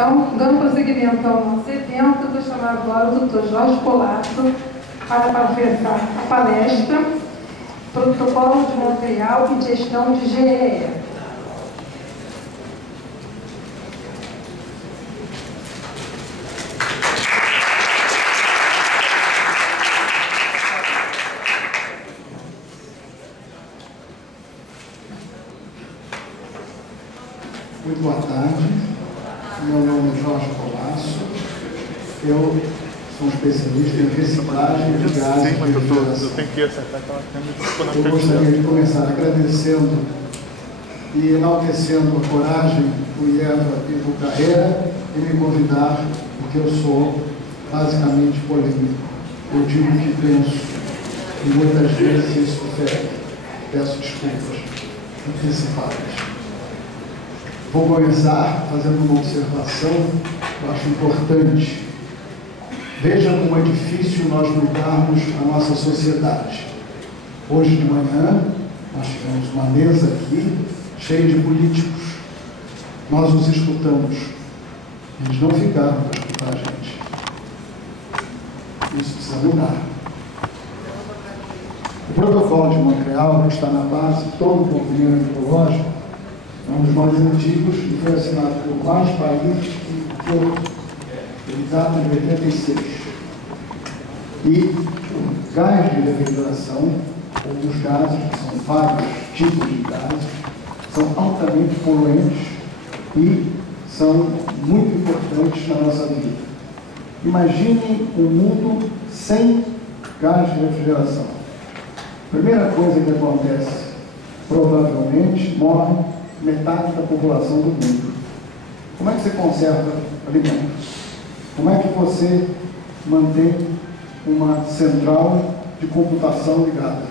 Então, dando prosseguimento ao nosso evento, eu vou chamar agora o Dr. Jorge Colasso para apresentar a palestra Protocolo de Montreal e Gestão de GEE. Muito boa tarde, meu nome é Jorge Colasso, eu sou um especialista em reciclagem de gases de refrigeração. Eu gostaria de começar agradecendo e enaltecendo a coragem do IEVA e do Carreira em me convidar, porque eu sou basicamente polêmico. Eu digo o que penso e muitas vezes isso fere. Peço desculpas antecipadas. Vou começar fazendo uma observação que eu acho importante. Veja como é difícil nós mudarmos a nossa sociedade. Hoje de manhã, nós tivemos uma mesa aqui cheia de políticos. Nós os escutamos. Eles não ficaram para escutar a gente. Isso precisa mudar. O protocolo de Montreal, que está na base de todo o movimento ecológico, é um dos mais antigos e foi assinado por vários países que ele data de 86. E o gás de refrigeração, ou os gases, que são vários tipos de gases, são altamente poluentes e são muito importantes na nossa vida. Imagine um mundo sem gás de refrigeração. Primeira coisa que acontece, provavelmente morre metade da população do mundo. Como é que você conserva alimentos? Como é que você mantém uma central de computação ligada?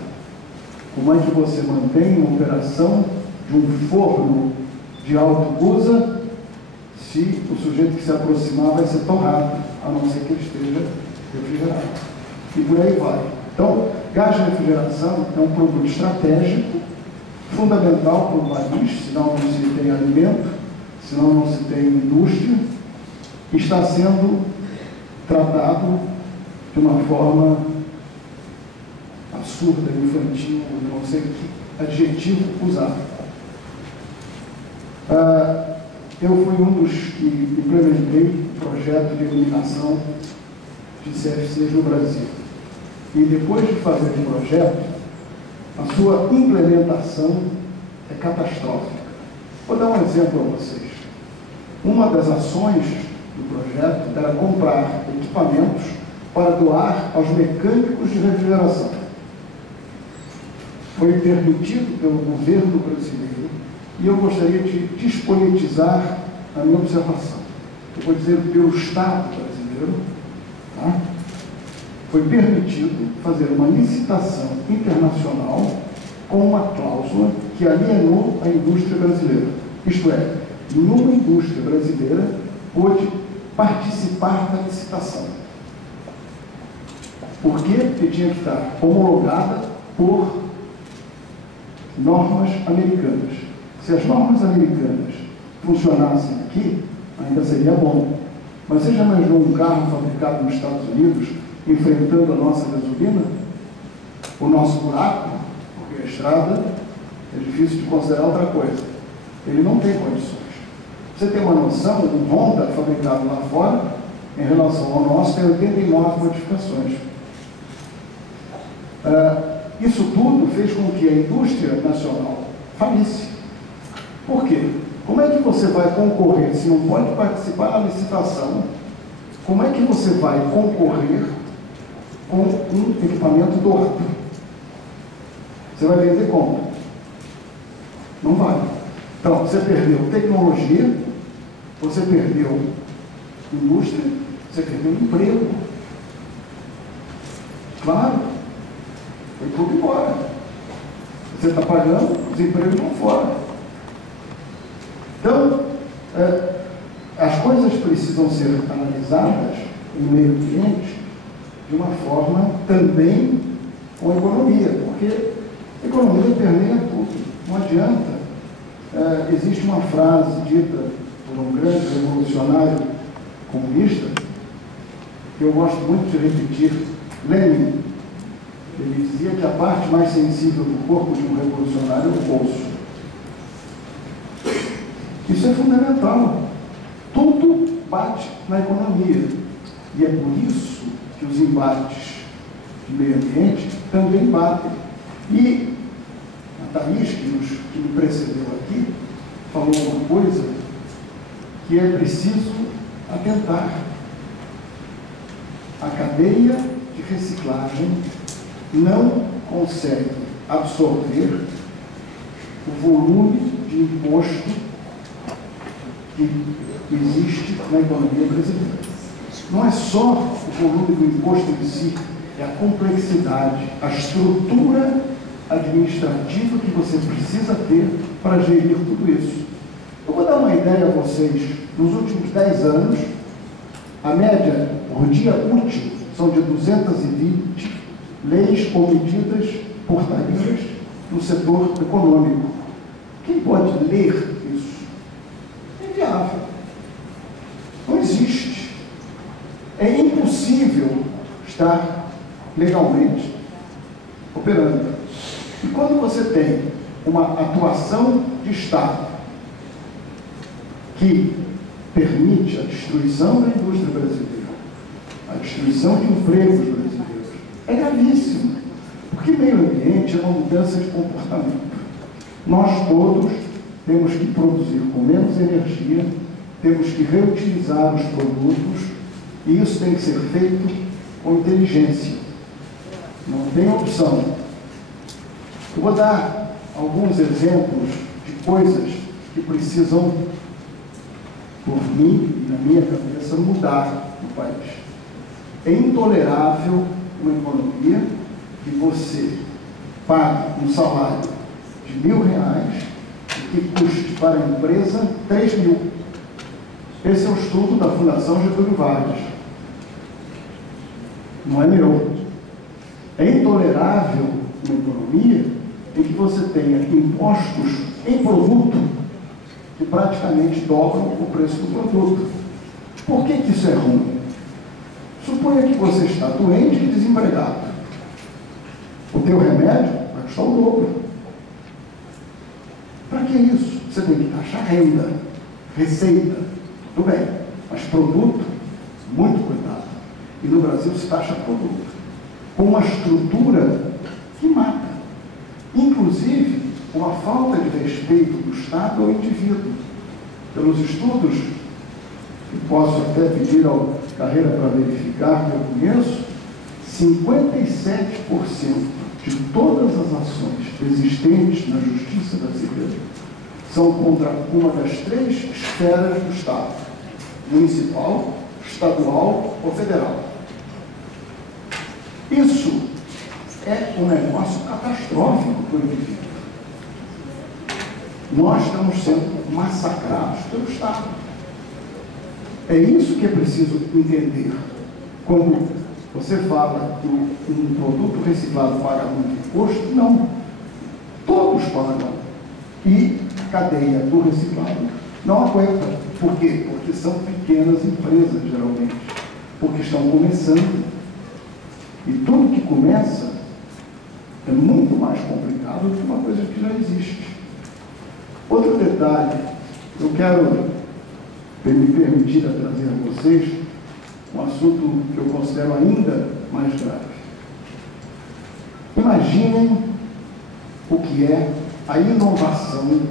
Como é que você mantém uma operação de um forno de alto uso se o sujeito que se aproximar vai ser torrado, a não ser que ele esteja refrigerado? E por aí vai. Então, gás de refrigeração é um produto estratégico fundamental para o país, senão não se tem alimento, senão não se tem indústria, está sendo tratado de uma forma absurda, infantil, não sei que adjetivo usar. Eu fui um dos que implementei o projeto de eliminação de CFCs no Brasil. E depois de fazer o projeto, a sua implementação é catastrófica. Vou dar um exemplo a vocês. Uma das ações do projeto era comprar equipamentos para doar aos mecânicos de refrigeração. Foi permitido pelo governo brasileiro e eu gostaria de despolitizar a minha observação. Eu vou dizer pelo Estado brasileiro, tá? Foi permitido fazer uma licitação internacional com uma cláusula que alienou a indústria brasileira. Isto é, nenhuma indústria brasileira pôde participar da licitação. Por quê? Porque tinha que estar homologada por normas americanas. Se as normas americanas funcionassem aqui, ainda seria bom. Mas você já imaginou um carro fabricado nos Estados Unidos enfrentando a nossa gasolina, o nosso buraco, porque a estrada é difícil de considerar outra coisa. Ele não tem condições. Você tem uma noção, um Honda fabricado lá fora, em relação ao nosso, tem 89 modificações. Isso tudo fez com que a indústria nacional falisse. Por quê? Como é que você vai concorrer, se não pode participar da licitação, como é que você vai concorrer com um equipamento torto? Você vai vender como? Não vai. Então, você perdeu tecnologia, você perdeu indústria, você perdeu emprego. Claro, foi tudo embora. Você está pagando, os empregos vão fora. Então, as coisas precisam ser analisadas em meio ambiente de uma forma também com a economia, porque a economia permeia tudo. Não adianta. Existe uma frase dita por um grande revolucionário comunista, que eu gosto muito de repetir, Lenin. Ele dizia que a parte mais sensível do corpo de um revolucionário é o bolso. Isso é fundamental. Tudo bate na economia. E é por isso que os embates de meio ambiente também batem. E a Thaís, que me precedeu aqui, falou uma coisa que é preciso atentar. A cadeia de reciclagem não consegue absorver o volume de imposto que existe na economia brasileira. Não é só o volume do imposto em si, é a complexidade, a estrutura administrativa que você precisa ter para gerir tudo isso. Eu vou dar uma ideia a vocês. Nos últimos 10 anos, a média por dia útil são de 220 leis ou medidas, portarias no setor econômico. Quem pode ler isso? É inviável. Não existe. É impossível estar legalmente operando. E quando você tem uma atuação de Estado que permite a destruição da indústria brasileira, a destruição de empregos brasileiros, é gravíssimo, porque meio ambiente é uma mudança de comportamento. Nós todos temos que produzir com menos energia, temos que reutilizar os produtos, e isso tem que ser feito com inteligência. Não tem opção. Eu vou dar alguns exemplos de coisas que precisam, por mim e na minha cabeça, mudar no país. É intolerável uma economia que você pague um salário de R$1.000 e que custe para a empresa 3 mil. Esse é o estudo da Fundação Getúlio Vargas. Não é meu. É intolerável uma economia em que você tenha impostos em produto que praticamente dobram o preço do produto. Por que isso é ruim? Suponha que você está doente e desempregado. O teu remédio vai custar o dobro. Para que isso? Você tem que taxar renda, receita, tudo bem, mas produto, muito cuidado. E no Brasil se taxa produto, com uma estrutura que mata. Inclusive, uma falta de respeito do Estado ao indivíduo. Pelos estudos, que posso até pedir ao Carreira para verificar, que eu conheço, 57% de todas as ações existentes na justiça brasileira são contra uma das 3 esferas do Estado: municipal, estadual ou federal. Isso é um negócio catastrófico para o indivíduo. Nós estamos sendo massacrados pelo Estado. É isso que é preciso entender. Quando você fala que um produto reciclado paga muito imposto, não. Todos pagam. E a cadeia do reciclado não aguenta. Por quê? Porque são pequenas empresas, geralmente. Porque estão começando. E tudo que começa é muito mais complicado do que uma coisa que já existe. Outro detalhe, eu quero me permitir trazer a vocês um assunto que eu considero ainda mais grave. Imaginem o que é a inovação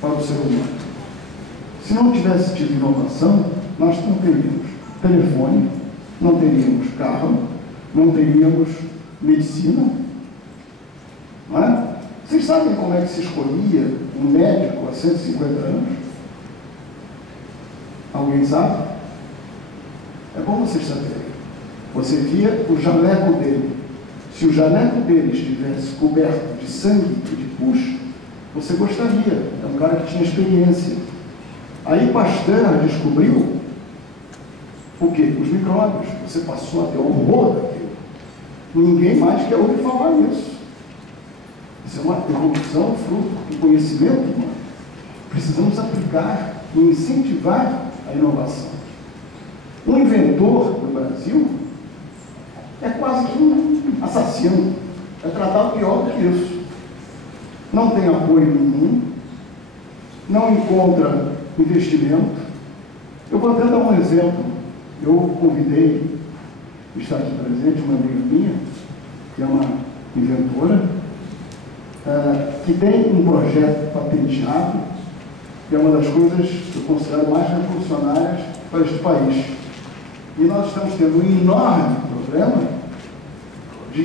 para o ser humano. Se não tivesse tido inovação, nós não teríamos telefone, não teríamos carro, não teríamos medicina. Não é? Vocês sabem como é que se escolhia um médico há 150 anos? Alguém sabe? É bom vocês saberem. Você via o jaleco dele. Se o jaleco dele estivesse coberto de sangue e de pus, você gostaria. É um cara que tinha experiência. Aí Pasteur descobriu o quê? Os micróbios. Você passou a ter horror daquilo. Ninguém mais quer ouvir falar nisso. Isso é uma evolução fruto do conhecimento humano. Precisamos aplicar e incentivar a inovação. Um inventor no Brasil é quase que um assassino, é tratado pior do que isso. Não tem apoio nenhum, não encontra investimento. Eu vou até dar um exemplo. Eu convidei, está aqui presente, uma amiga minha, que é uma inventora, que tem um projeto patenteado, que é uma das coisas que eu considero mais revolucionárias para este país. E nós estamos tendo um enorme problema de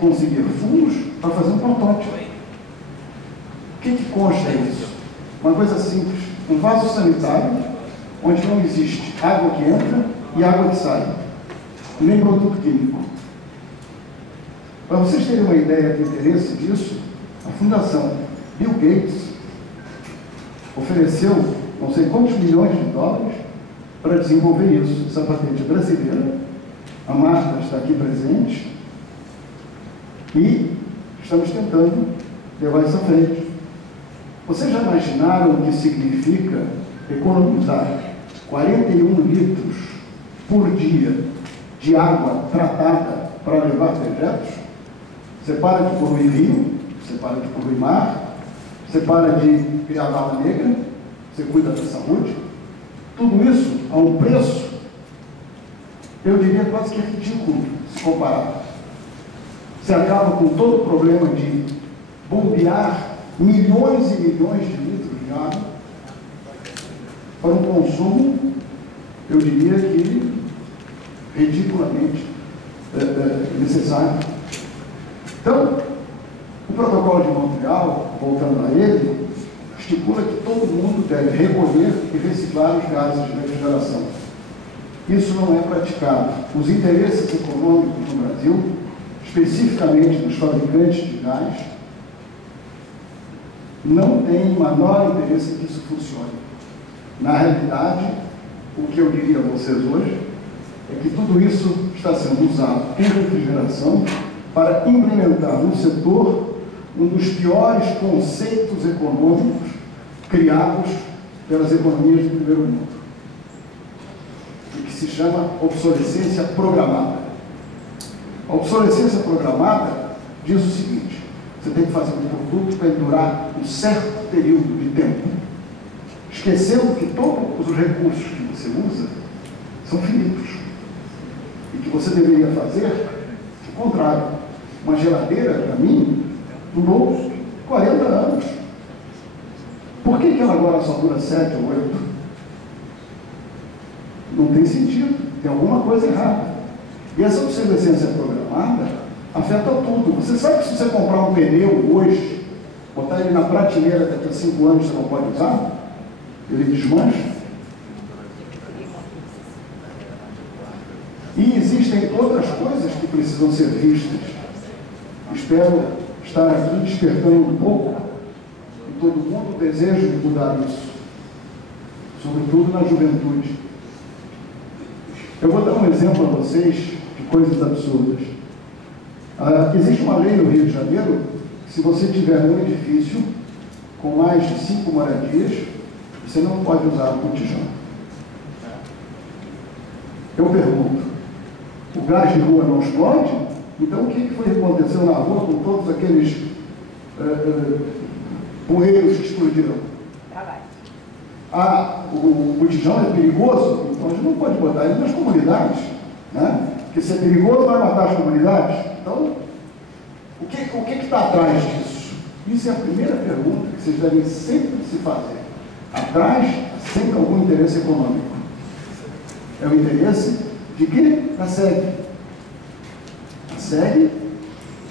conseguir fundos para fazer um protótipo. O que consta isso? Uma coisa simples, um vaso sanitário, onde não existe água que entra e água que sai, nem produto químico. Para vocês terem uma ideia do interesse disso, a Fundação Bill Gates ofereceu não sei quantos milhões de dólares para desenvolver isso. Essa patente é brasileira, a Marta está aqui presente, e estamos tentando levar isso à frente. Vocês já imaginaram o que significa economizar 41 litros por dia de água tratada para levar dejetos? Você para de poluir rio, você para de poluir mar, você para de criar bala negra, você cuida da saúde. Tudo isso a um preço, eu diria quase que ridículo se comparar. Você acaba com todo o problema de bombear milhões e milhões de litros de água para um consumo, eu diria que ridiculamente necessário. Então, o protocolo de Montreal, voltando a ele, estipula que todo mundo deve recolher e reciclar os gases de refrigeração. Isso não é praticado. Os interesses econômicos no Brasil, especificamente dos fabricantes de gás, não têm menor interesse que isso funcione. Na realidade, o que eu diria a vocês hoje é que tudo isso está sendo usado em refrigeração para implementar no setor um dos piores conceitos econômicos criados pelas economias do primeiro mundo, o que se chama obsolescência programada. A obsolescência programada diz o seguinte: você tem que fazer um produto para durar um certo período de tempo, esquecendo que todos os recursos que você usa são finitos e que você deveria fazer o contrário. Uma geladeira, para mim, durou 40 anos. Por que ela agora só dura 7 ou 8? Não tem sentido, tem alguma coisa errada. E essa obsolescência programada afeta tudo. Você sabe que se você comprar um pneu hoje, botar ele na prateleira daqui a 5 anos, você não pode usar? Ele desmancha. E existem outras coisas que precisam ser vistas. Espero estar aqui despertando um pouco em todo mundo o desejo de mudar isso, sobretudo na juventude. Eu vou dar um exemplo a vocês de coisas absurdas. Existe uma lei no Rio de Janeiro que, se você tiver um edifício com mais de 5 moradias, você não pode usar botijão. Eu pergunto, o gás de rua não explode? Então o que foi que aconteceu na rua com todos aqueles poeiros que explodiram? O botijão é perigoso, então a gente não pode botar ele nas comunidades, né? Porque se é perigoso vai matar as comunidades. Então, o que está atrás disso? Isso é a primeira pergunta que vocês devem sempre se fazer. Atrás, sempre algum interesse econômico. É o interesse de quê? Da SEG. A SEG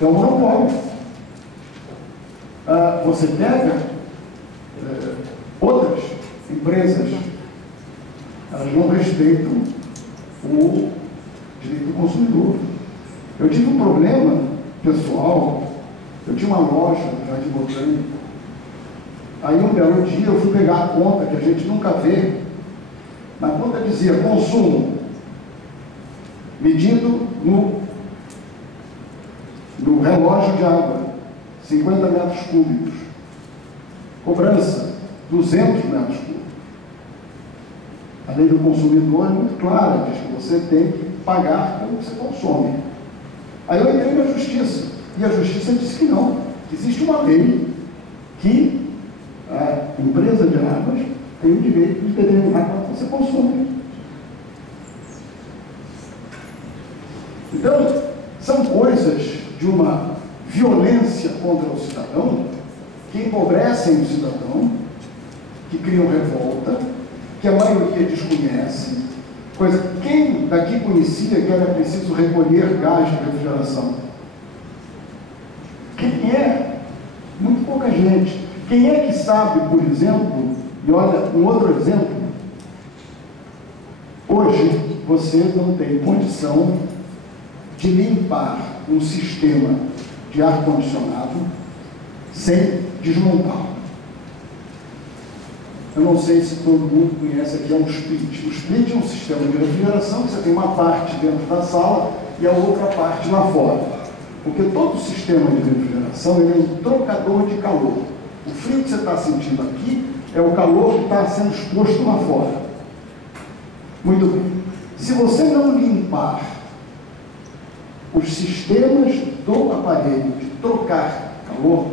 é um monopólio. Você pega outras empresas, elas não respeitam o direito do consumidor. Eu tive um problema pessoal, eu tinha uma loja no Jardim Botânico. Aí um belo dia eu fui pegar a conta, que a gente nunca vê. Na conta dizia consumo medido no relógio de água, 50 metros cúbicos. Cobrança, 200 metros cúbicos. A lei do consumidor é muito clara, diz que você tem que pagar pelo que você consome. Aí eu entrei na justiça, e a justiça disse que não, que existe uma lei que a empresa de águas tem o direito de determinar quanto você consome. Então, são coisas de uma violência contra o cidadão que empobrecem o cidadão, que criam revolta, que a maioria desconhece, coisa que quem daqui conhecia que era preciso recolher gás de refrigeração? Quem é? Muito pouca gente. Quem é que sabe, por exemplo, e olha, um outro exemplo, hoje você não tem condição de limpar um sistema de ar-condicionado sem desmontá-lo. Eu não sei se todo mundo conhece aqui, é um split. O split é um sistema de refrigeração que você tem uma parte dentro da sala e a outra parte lá fora. Porque todo sistema de refrigeração ele é um trocador de calor. O frio que você está sentindo aqui é o calor que está sendo exposto lá fora. Muito bem. Se você não limpar os sistemas do aparelho de trocar calor,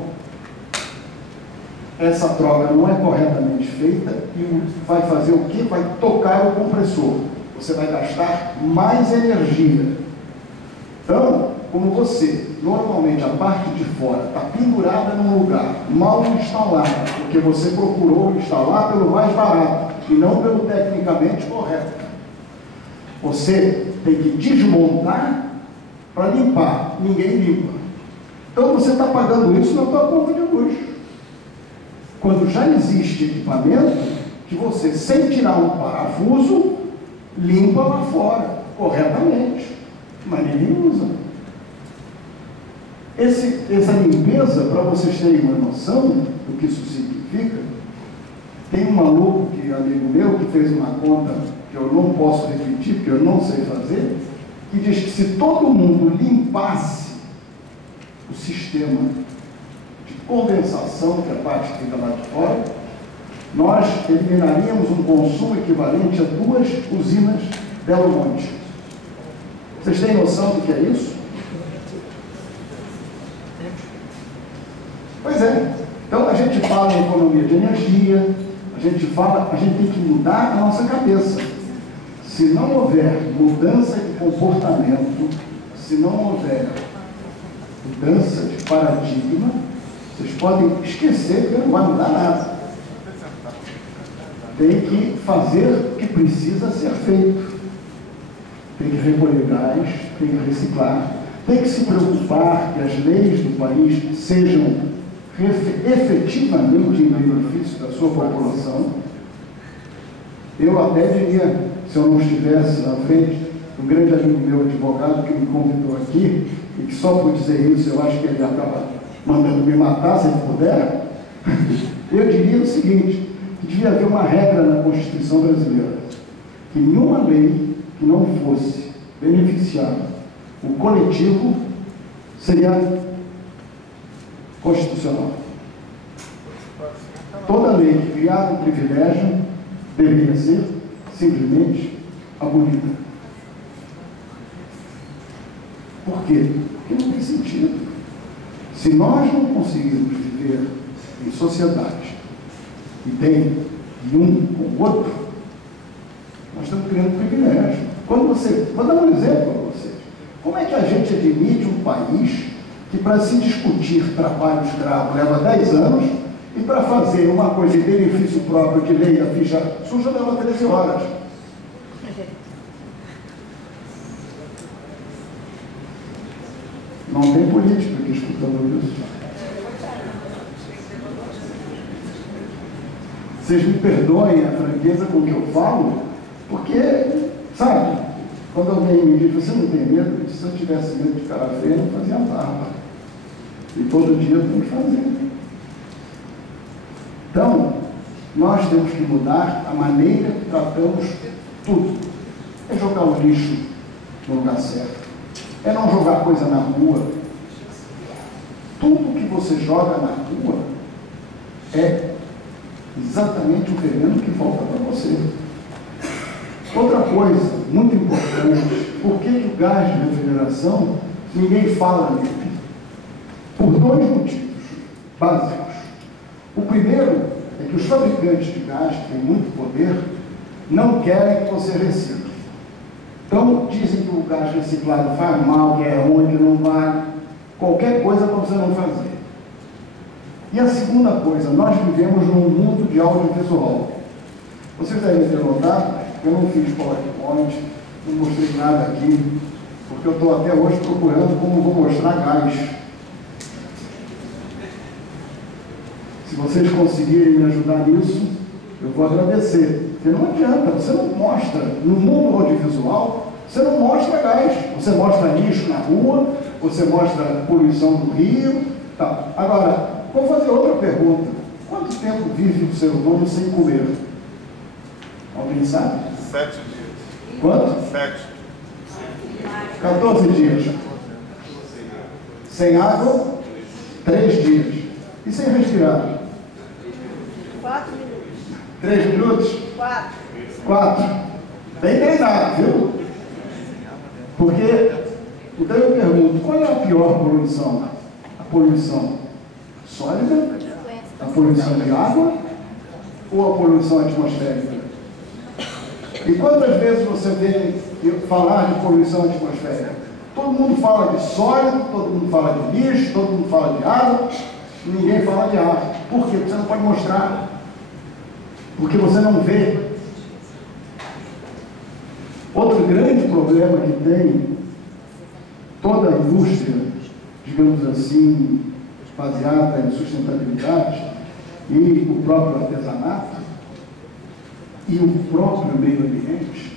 essa troca não é corretamente feita e vai fazer o quê? Vai tocar o compressor. Você vai gastar mais energia. Então, como você, normalmente a parte de fora está pendurada num lugar mal instalado, porque você procurou instalar pelo mais barato e não pelo tecnicamente correto, você tem que desmontar para limpar. Ninguém limpa. Então você está pagando isso na sua conta de luz. Quando já existe equipamento que você, sem tirar um parafuso, limpa lá fora, corretamente, mas ninguém usa. Essa limpeza, para vocês terem uma noção do que isso significa, tem um maluco, amigo meu, que fez uma conta que eu não posso repetir, porque eu não sei fazer, que diz que se todo mundo limpasse o sistema de condensação, que é a parte que fica lá de fora, nós eliminaríamos um consumo equivalente a 2 usinas Belo Monte. Vocês têm noção do que é isso? Pois é. Então a gente fala em economia de energia, a gente tem que mudar a nossa cabeça. Se não houver mudança de comportamento, se não houver mudança de paradigma, vocês podem esquecer que não vai mudar nada. Tem que fazer o que precisa ser feito. Tem que recolher gás, tem que reciclar, tem que se preocupar que as leis do país sejam efetivamente em benefício da sua população. Eu até diria, se eu não estivesse na frente, um grande amigo meu, advogado, que me convidou aqui, e que só por dizer isso eu acho que ele acaba mandando me matar, se ele puder, eu diria o seguinte, que devia haver uma regra na Constituição brasileira, que nenhuma lei que não fosse beneficiar o coletivo seria constitucional. Toda lei que criar um privilégio deveria ser simplesmente abolida. Por quê? Porque não tem sentido. Se nós não conseguirmos viver em sociedade e bem de um com o outro, nós estamos criando privilégio. Vou dar um exemplo para vocês. Como é que a gente admite um país que para se discutir trabalho escravo leva 10 anos e para fazer uma coisa em benefício próprio de lei da ficha suja leva 13 horas? Não tem político aqui escutando isso. Vocês me perdoem a franqueza com que eu falo, porque, sabe, quando alguém me diz, você não tem medo? Se eu tivesse medo de cara feia, eu fazia barba. E todo dia eu tenho que fazer. Então, nós temos que mudar a maneira que tratamos tudo. É jogar o lixo no lugar certo. É não jogar coisa na rua. Tudo que você joga na rua é exatamente o veneno que volta para você. Outra coisa muito importante, por que o gás de refrigeração ninguém fala nele? Por dois motivos básicos. O primeiro é que os fabricantes de gás, que têm muito poder, não querem que você recicle. Então, dizem que o gás reciclado faz mal, que é ruim, que não vale, qualquer coisa para você não fazer. E a segunda coisa, nós vivemos num mundo de audiovisual. Vocês devem ter notado, eu não fiz PowerPoint, não mostrei nada aqui, porque eu estou até hoje procurando como vou mostrar gás. Se vocês conseguirem me ajudar nisso, eu vou agradecer. Porque não adianta, você não mostra, no mundo audiovisual, você não mostra gás. Você mostra lixo na rua, você mostra poluição do rio, tá. Agora, vou fazer outra pergunta. Quanto tempo vive o ser humano sem comer? Alguém sabe? 7 dias. Quanto? 7. 14 dias. Sem água, 3 dias. E sem respirar? 4 minutos. 3 minutos? 4. 4. Bem treinado, viu? Porque, então eu pergunto, qual é a pior poluição? A poluição sólida? A poluição de água? Ou a poluição atmosférica? E quantas vezes você vê falar de poluição atmosférica? Todo mundo fala de sólido, todo mundo fala de lixo, todo mundo fala de água, e ninguém fala de ar. Por quê? Porque você não pode mostrar. Porque você não vê. Outro grande problema que tem toda a indústria, digamos assim, baseada em sustentabilidade, e o próprio artesanato, e o próprio meio ambiente,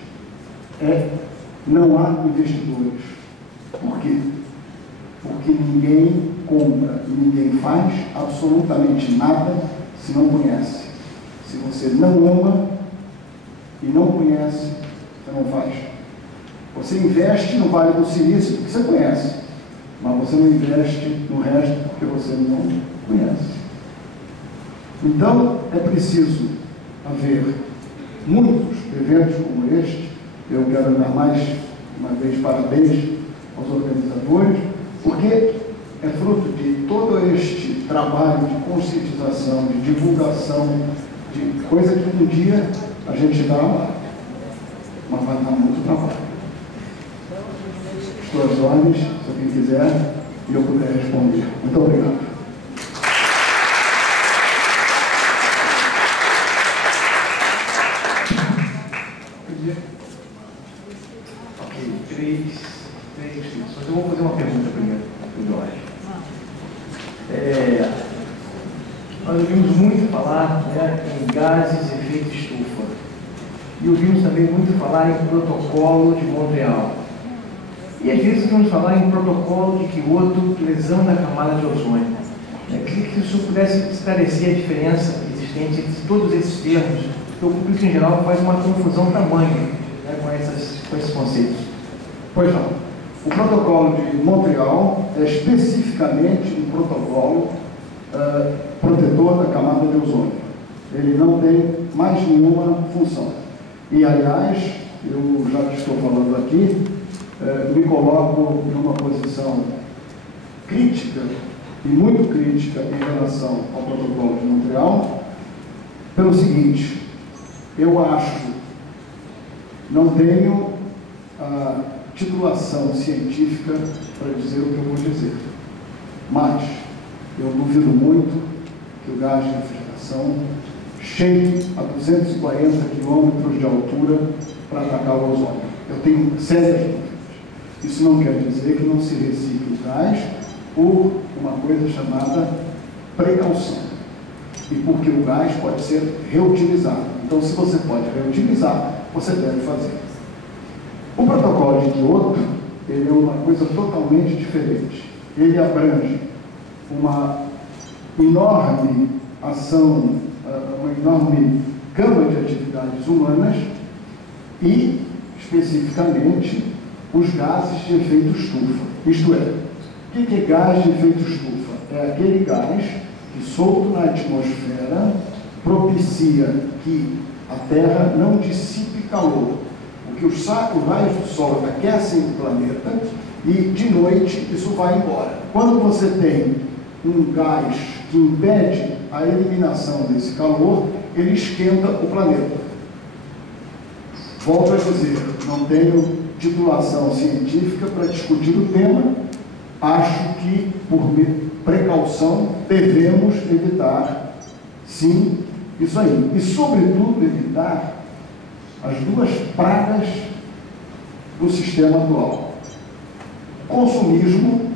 não há investidores. Por quê? Porque ninguém compra e ninguém faz absolutamente nada se não conhece. Se você não ama e não conhece, você não faz. Você investe no Vale do Silício porque você conhece, mas você não investe no resto porque você não conhece. Então, é preciso haver muitos eventos como este. Eu quero dar mais uma vez parabéns aos organizadores, porque é fruto de todo este trabalho de conscientização, de divulgação, de coisa que um dia a gente dá lá, mas vai dar muito trabalho. Estou às ordens, se alguém quiser, e eu puder responder. Muito obrigado. Ok, três instituições. Eu vou fazer uma pergunta primeiro para o Jorge. Nós ouvimos muito falar, em gases de efeito estufa. E ouvimos também muito falar em protocolo de Montreal. E às vezes ouvimos falar em protocolo de Kyoto, lesão da camada de ozônio. Eu queria que o senhor pudesse esclarecer a diferença existente entre todos esses termos, porque o público em geral faz uma confusão tamanha, com esses conceitos. Pois não. O protocolo de Montreal é especificamente um protocolo protetor da camada de ozônio. Ele não tem mais nenhuma função. E, aliás, eu já que estou falando aqui, me coloco numa posição crítica, e muito crítica em relação ao protocolo de Montreal, pelo seguinte: eu acho, não tenho a titulação científica para dizer o que eu vou dizer, mas eu duvido muito que o gás de refrigeração chegue a 240 quilômetros de altura para atacar o ozônio. Eu tenho sérias dúvidas. Isso não quer dizer que não se recicle o gás por uma coisa chamada precaução. E porque o gás pode ser reutilizado. Então, se você pode reutilizar, você deve fazer. O protocolo de Kyoto, ele é uma coisa totalmente diferente. Ele abrange uma enorme ação, uma enorme gama de atividades humanas e, especificamente, os gases de efeito estufa. Isto é, o que é gás de efeito estufa? É aquele gás que, solto na atmosfera, propicia que a Terra não dissipe calor. Porque os raios do Sol aquecem o planeta e de noite isso vai embora. Quando você tem um gás que impede a eliminação desse calor, ele esquenta o planeta. Volto a dizer, não tenho titulação científica para discutir o tema, acho que, por precaução, devemos evitar, sim, isso aí. E, sobretudo, evitar as duas pragas do sistema atual. Consumismo,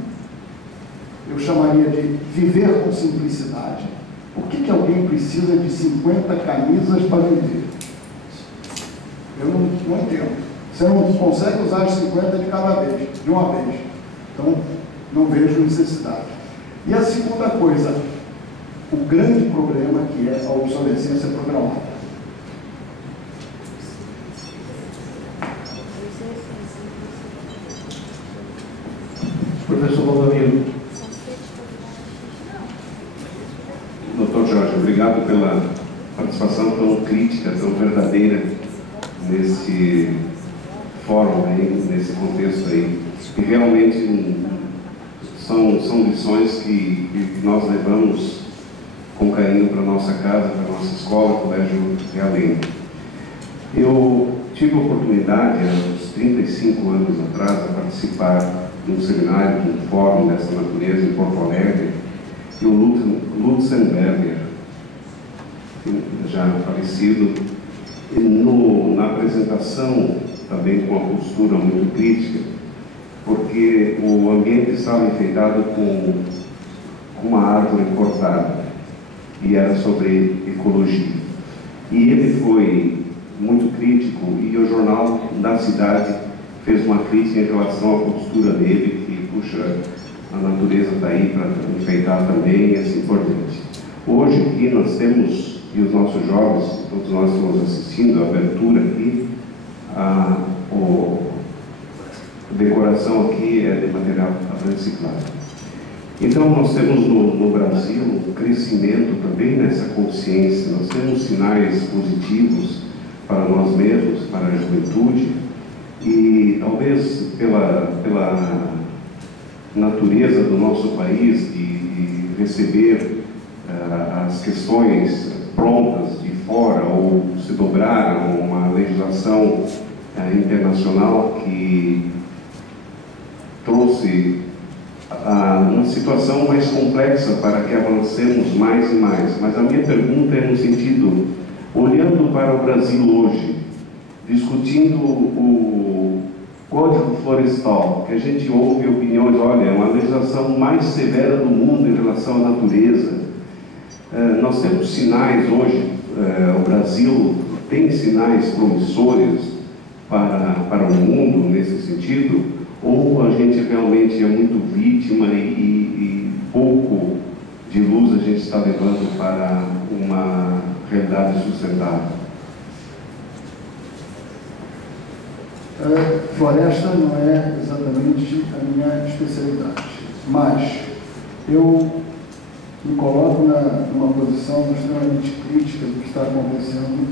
eu chamaria de viver com simplicidade. Por que alguém precisa de 50 camisas para viver? Eu não entendo. Você não consegue usar as 50 de cada vez, de uma vez. Então, não vejo necessidade. E a segunda coisa, o grande problema que é a obsolescência programada. Professor Valdomiro. Doutor Jorge, obrigado pela participação tão crítica, tão verdadeira nesse fórum aí, nesse contexto aí. E realmente são lições que nós levamos com carinho para a nossa casa, para a nossa escola, Colégio Realengo. Eu tive a oportunidade, há uns 35 anos atrás, de participar de um seminário, de um fórum dessa natureza em Porto Alegre, e o Lutzenberger, já falecido, na apresentação, também com uma postura muito crítica, porque o ambiente estava enfeitado com uma árvore cortada, e era sobre ecologia. E ele foi muito crítico, e o jornal da cidade fez uma crítica em relação à postura dele, que, puxa, a natureza está aí para enfeitar também, e assim por diante. Hoje aqui nós temos, e os nossos jovens, todos nós estamos assistindo a abertura aqui, a decoração aqui é de material reciclado. Então nós temos no Brasil um crescimento também nessa consciência, nós temos sinais positivos para nós mesmos, para a juventude, e talvez pela natureza do nosso país de receber as questões prontas de fora ou se dobrar a uma legislação internacional que trouxe uma situação mais complexa para que avancemos mais e mais. Mas a minha pergunta é no sentido, olhando para o Brasil hoje, discutindo o Código Florestal, que a gente ouve opiniões, olha, é uma legislação mais severa do mundo em relação à natureza. Nós temos sinais hoje, o Brasil tem sinais promissores para o mundo nesse sentido, ou a gente realmente é muito vítima e pouco de luz a gente está levando para uma realidade sustentável? Floresta não é exatamente a minha especialidade, mas eu me coloco numa posição extremamente crítica do que está acontecendo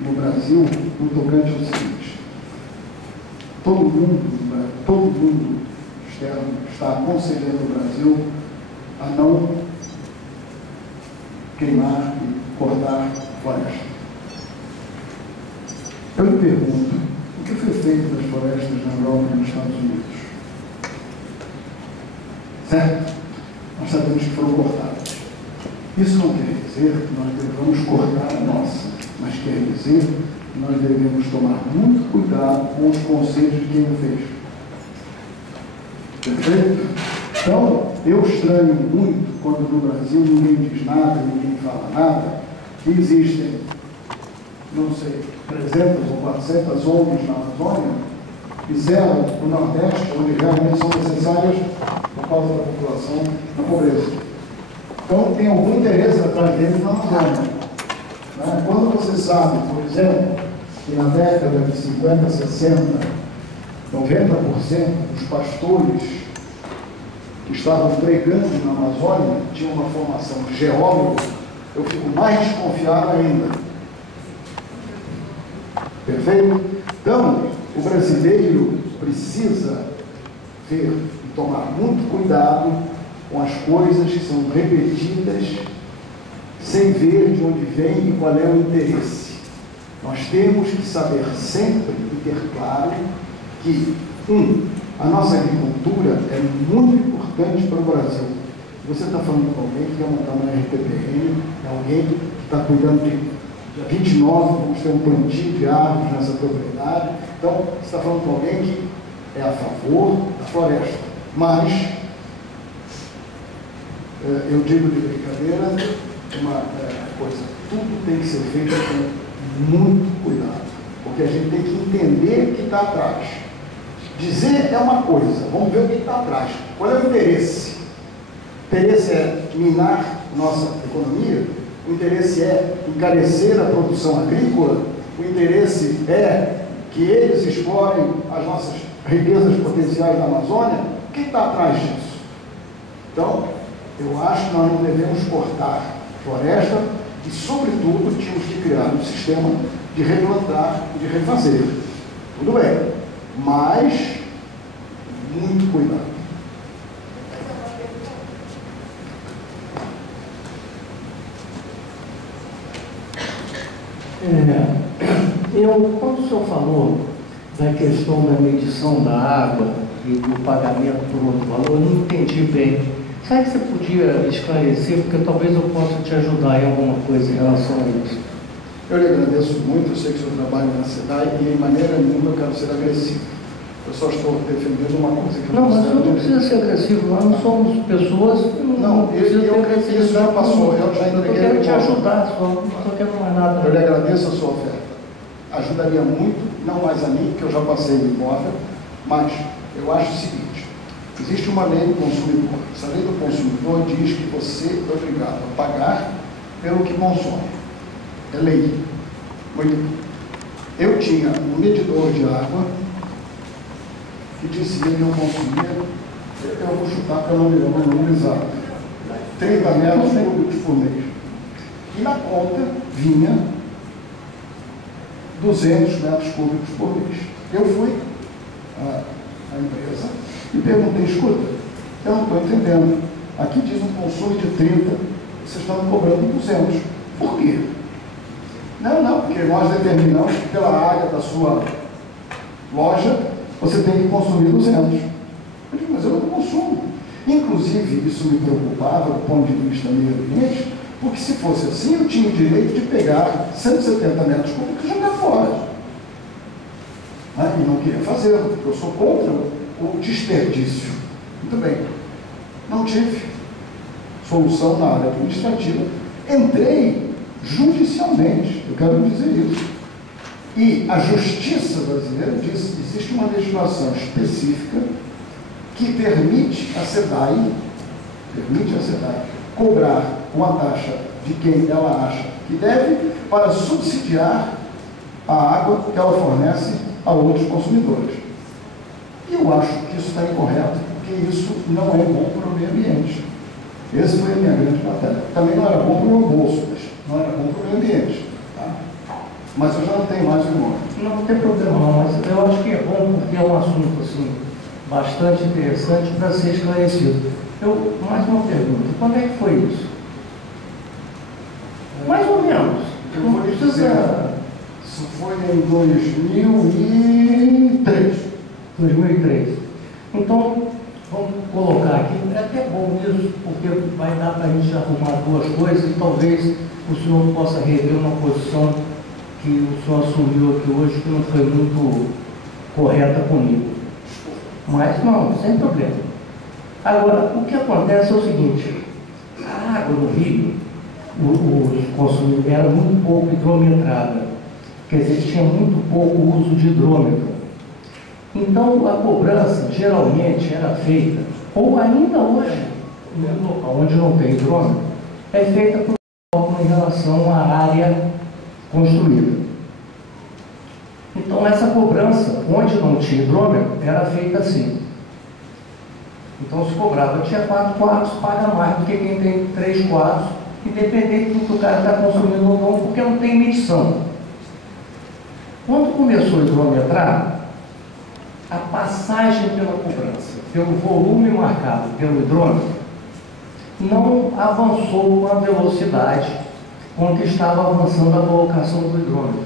no Brasil, no tocante ao seguinte: todo mundo externo está aconselhando o Brasil a não queimar e cortar floresta. Eu lhe pergunto, o que foi feito das florestas na Europa e nos Estados Unidos? Certo? Nós sabemos que foram cortadas. Isso não quer dizer que nós devamos cortar a nossa, mas quer dizer que nós devemos tomar muito cuidado com os conselhos de quem o fez. Perfeito? Então, eu estranho muito quando no Brasil ninguém diz nada, ninguém fala nada, que existem, não sei, 300 ou 400 ONGs na Amazônia e zero no Nordeste, onde realmente são necessárias por causa da população da pobreza. Então, tem algum interesse atrás deles na Amazônia. Quando você sabe, por exemplo, que na década de 50, 60, 90% dos pastores que estavam pregando na Amazônia tinham uma formação de geólogo, eu fico mais desconfiado ainda. Perfeito? Então, o brasileiro precisa ver e tomar muito cuidado com as coisas que são repetidas, sem ver de onde vem e qual é o interesse. Nós temos que saber sempre e ter claro que, a nossa agricultura é muito importante para o Brasil. Você está falando com alguém que quer montar uma RPPN, é alguém que está cuidando de dia 29, vamos ter um plantio de árvores nessa propriedade. Então, você está falando com alguém que é a favor da floresta. Mas, eu digo de brincadeira, uma coisa, tudo tem que ser feito com muito cuidado, porque a gente tem que entender o que está atrás. Dizer é uma coisa, vamos ver o que está atrás. Qual é o interesse? O interesse é minar nossa economia? O interesse é encarecer a produção agrícola? O interesse é que eles explorem as nossas riquezas potenciais da Amazônia? O que está atrás disso? Então, eu acho que nós não devemos cortar floresta e, sobretudo, tínhamos que criar um sistema de replantar e de refazer. Tudo bem, mas muito cuidado. Quando o senhor falou da questão da medição da água e do pagamento por outro valor, eu não entendi bem. Será que você podia esclarecer, porque talvez eu possa te ajudar em alguma coisa em relação a isso? Eu lhe agradeço muito, eu sei que o senhor trabalha na cidade e, em maneira nenhuma, eu quero ser agressivo. Eu só estou defendendo uma coisa que não, mas o senhor não precisa ser agressivo, nós não somos pessoas. Isso já passou, eu já entreguei. Eu quero te ajudar, só não estou querendo mais nada. Eu lhe agradeço a sua oferta. Ajudaria muito, não mais a mim, que eu já passei do imóvel, mas eu acho o seguinte: existe uma lei do consumidor. Essa lei do consumidor diz que você é obrigado a pagar pelo que consome. É lei. Muito bem. Eu tinha um medidor de água que dizia que eu consumia, eu vou chutar porque eu não me lembro o número exato, 30 metros cúbicos por mês. E na conta vinha 200 metros cúbicos por mês. Eu fui à empresa e perguntei: escuta, eu não estou entendendo. Aqui diz um consumo de 30, vocês estão me cobrando 200. Por quê? Não, porque nós determinamos que pela área da sua loja você tem que consumir 200. Eu digo: mas eu não consumo. Inclusive, isso me preocupava do ponto de vista meio ambiente, porque se fosse assim, eu tinha o direito de pegar 170 metros cúbicos e jogar fora. E não queria fazê-lo, porque eu sou contra o desperdício. Muito bem. Não tive solução na área administrativa. Entrei judicialmente, eu quero dizer isso. E a justiça brasileira diz que existe uma legislação específica que permite a SEDAI cobrar uma taxa de quem ela acha que deve para subsidiar a água que ela fornece a outros consumidores. E eu acho que isso está incorreto, porque isso não é bom para o meio ambiente. Essa foi a minha grande batalha. Também não era bom para o meu bolso, mas não era bom para o meio ambiente. Mas eu já não tenho mais o nome. Não tem problema não, mas eu acho que é bom porque é um assunto assim, bastante interessante para ser esclarecido. Mais uma pergunta: quando é que foi isso? Mais ou menos. Eu vou lhe dizer, isso foi em 2003. 2003. Então, vamos colocar aqui, é até bom isso, porque vai dar para a gente arrumar duas coisas e talvez o senhor possa rever uma posição que o senhor assumiu aqui hoje que não foi muito correta comigo. Mas não, sem problema. Agora, o que acontece é o seguinte: a água no rio, os consumidores era muito pouco hidrometrada, quer dizer, tinha muito pouco uso de hidrômetro. Então, a cobrança geralmente era feita, ou ainda hoje, no local onde não tem hidrômetro, é feita por cálculo em relação à área construída. Então, essa cobrança, onde não tinha hidrômetro, era feita assim. Então, se cobrava, tinha 4 quartos, paga mais do que quem tem 3 quartos, independente do que o cara está consumindo ou não, porque não tem medição. Quando começou a hidrometrar, a passagem pela cobrança, pelo volume marcado pelo hidrômetro, não avançou com a velocidade com que estava avançando a colocação do hidrômetro.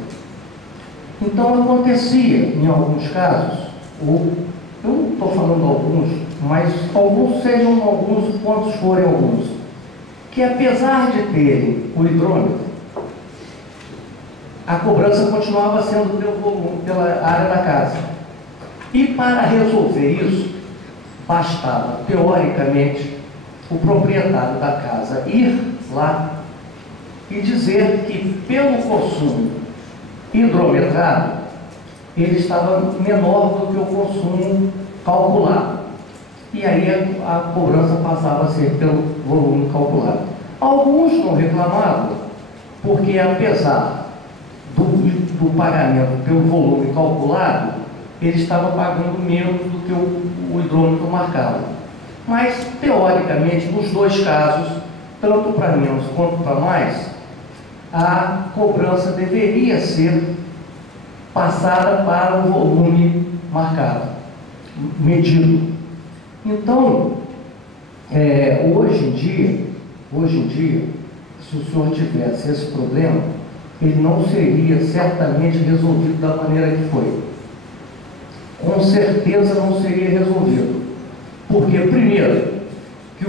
Então acontecia, em alguns casos, eu não estou falando alguns, mas alguns sejam alguns, quantos forem alguns, que apesar de terem o hidrômetro, a cobrança continuava sendo pelo volume, pela área da casa. E para resolver isso, bastava, teoricamente, o proprietário da casa ir lá e dizer que, pelo consumo hidrometrado, ele estava menor do que o consumo calculado. E aí a cobrança passava a ser pelo volume calculado. Alguns não reclamavam, porque apesar do pagamento pelo volume calculado, ele estava pagando menos do que o hidrômetro marcava. Mas, teoricamente, nos dois casos, tanto para menos quanto para mais, a cobrança deveria ser passada para o volume marcado, medido. Então, hoje em dia, se o senhor tivesse esse problema, ele não seria certamente resolvido da maneira que foi. Com certeza não seria resolvido. Porque, primeiro, que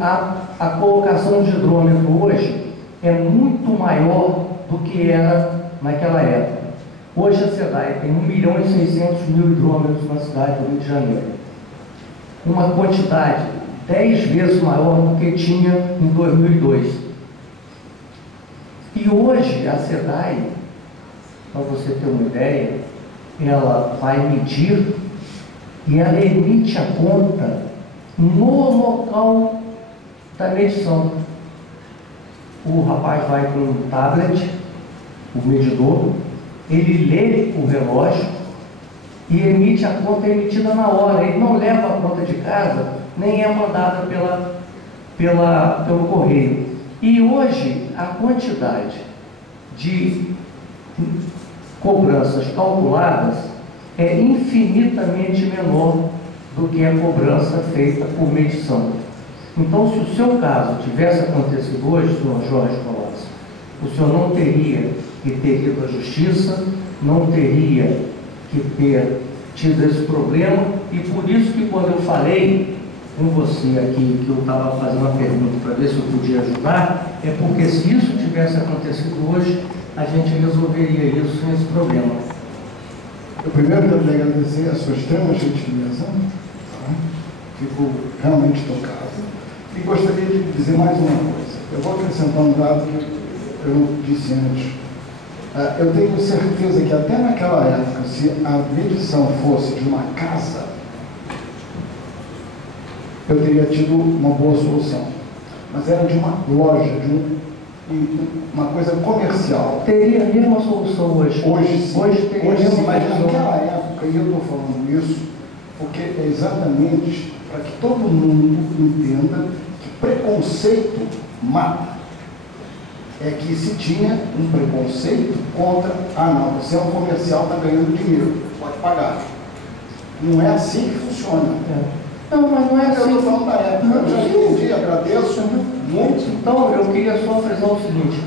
a colocação de hidrômetro hoje é muito maior do que era naquela época. Hoje a SEDAI tem 1.600.000 hidrômetros na cidade do Rio de Janeiro. Uma quantidade 10 vezes maior do que tinha em 2002. E hoje a SEDAI, para você ter uma ideia, ela vai medir e ela emite a conta no local da medição. O rapaz vai com um tablet, o medidor, ele lê o relógio e emite a conta emitida na hora. Ele não leva a conta de casa, nem é mandada pelo correio. E hoje a quantidade de cobranças calculadas é infinitamente menor do que a cobrança feita por medição. Então, se o seu caso tivesse acontecido hoje, senhor Jorge Colossi, o senhor não teria que ter ido à justiça, não teria que ter tido esse problema, e por isso que quando eu falei com você aqui, que eu estava fazendo uma pergunta para ver se eu podia ajudar, é porque se isso tivesse acontecido hoje, a gente resolveria isso sem esse problema. Eu primeiro quero lhe agradecer a sua extrema gentileza, tá? Fico realmente tocado. E gostaria de dizer mais uma coisa. Eu vou acrescentar um dado que eu disse antes. Eu tenho certeza que até naquela época, se a medição fosse de uma casa, eu teria tido uma boa solução. Mas era de uma loja, uma coisa comercial. Teria a mesma solução hoje. Hoje sim, mas solução. naquela época, e eu estou falando isso, porque é exatamente para que todo mundo entenda que preconceito mata. É que se tinha um preconceito contra, não, você é um comercial, está ganhando dinheiro, pode pagar. Não é assim que funciona. Não, mas não é assim. Eu estou falando da época, eu já entendi, agradeço muito. Então, eu queria só frisar o seguinte,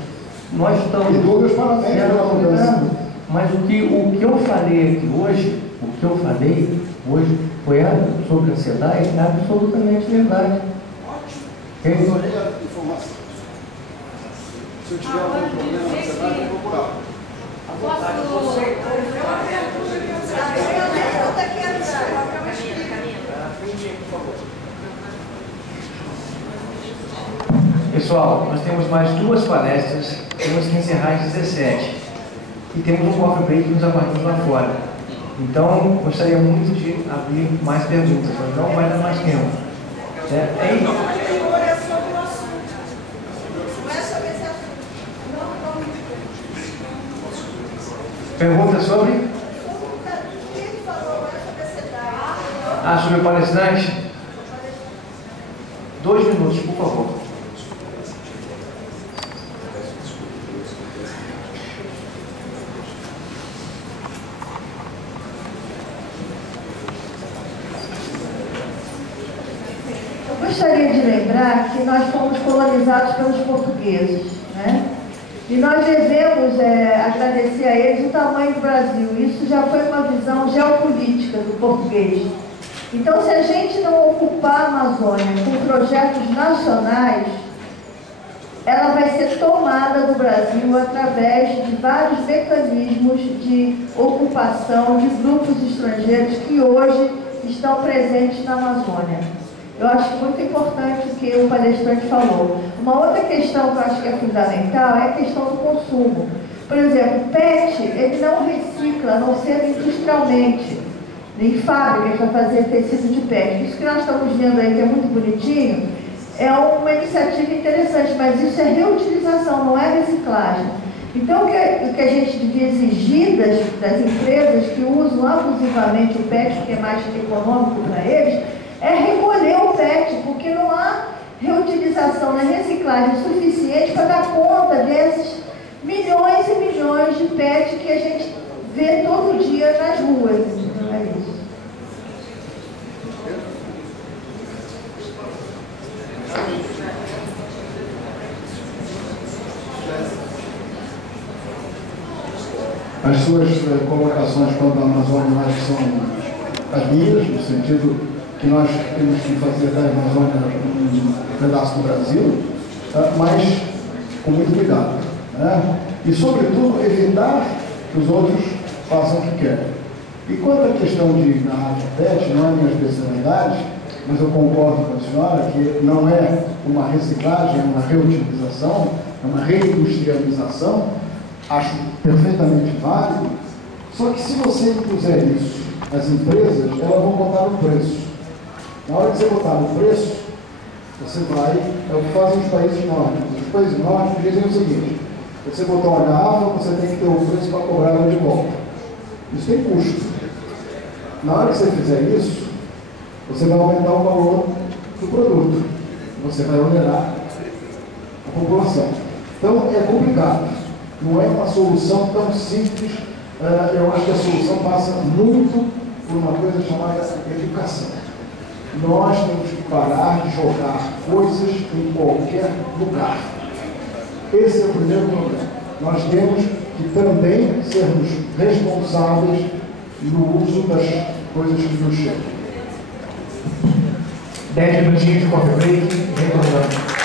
nós estamos... E dou meus parabéns pela mudança. Mas o que eu falei aqui hoje, foi sobre a ansiedade, é absolutamente verdade. Eu adorei a informação. Se eu tiver algum problema, você vai procurar. Pessoal, nós temos mais 2 palestras, temos que encerrar às 17. E temos um coffee break nos aguardando lá fora. Então, gostaria muito de abrir mais perguntas, mas não vai dar mais tempo. É isso. Pergunta sobre? Sobre o palestrante? 2 minutos, por favor. Gostaria de lembrar que nós fomos colonizados pelos portugueses, né? E nós devemos agradecer a eles o tamanho do Brasil. Isso já foi uma visão geopolítica do português. Então, se a gente não ocupar a Amazônia com projetos nacionais, ela vai ser tomada do Brasil através de vários mecanismos de ocupação de grupos estrangeiros que hoje estão presentes na Amazônia. Eu acho muito importante o que o palestrante falou. Uma outra questão que eu acho que é fundamental é a questão do consumo. Por exemplo, o PET, ele não recicla, a não ser industrialmente, em fábricas para fazer tecido de PET. Isso que nós estamos vendo aí, que é muito bonitinho, é uma iniciativa interessante, mas isso é reutilização, não é reciclagem. Então, o que a gente devia exigir das empresas que usam abusivamente o PET, porque é mais econômico para eles, é recolher o PET, porque não há reutilização, não é reciclagem suficiente para dar conta desses milhões e milhões de PET que a gente vê todo dia nas ruas. Então, é isso. As suas colocações quanto à Amazônia são as minhas, no sentido que nós temos que fazer da Amazônia um pedaço do Brasil, mas com muito cuidado, né? E, sobretudo, evitar que os outros façam o que querem. E quanto à questão de garrafa PET, não é minha especialidade, mas eu concordo com a senhora que não é uma reciclagem, é uma reutilização, é uma reindustrialização, acho perfeitamente válido, só que se você impuser isso às empresas, elas vão botar no preço. Na hora que você botar no preço, você vai, é o que fazem os países nórdicos. Os países nórdicos dizem o seguinte: você botar uma garrafa, você tem que ter o preço para cobrar ela de volta. Isso tem custo. Na hora que você fizer isso, você vai aumentar o valor do produto. Você vai onerar a população. Então, é complicado. Não é uma solução tão simples. Eu acho que a solução passa muito por uma coisa chamada educação. Nós temos que parar de jogar coisas em qualquer lugar. Esse é o primeiro problema. Nós temos que também sermos responsáveis no uso das coisas que nos chegam. 10 minutinhos de coffee break, retornando.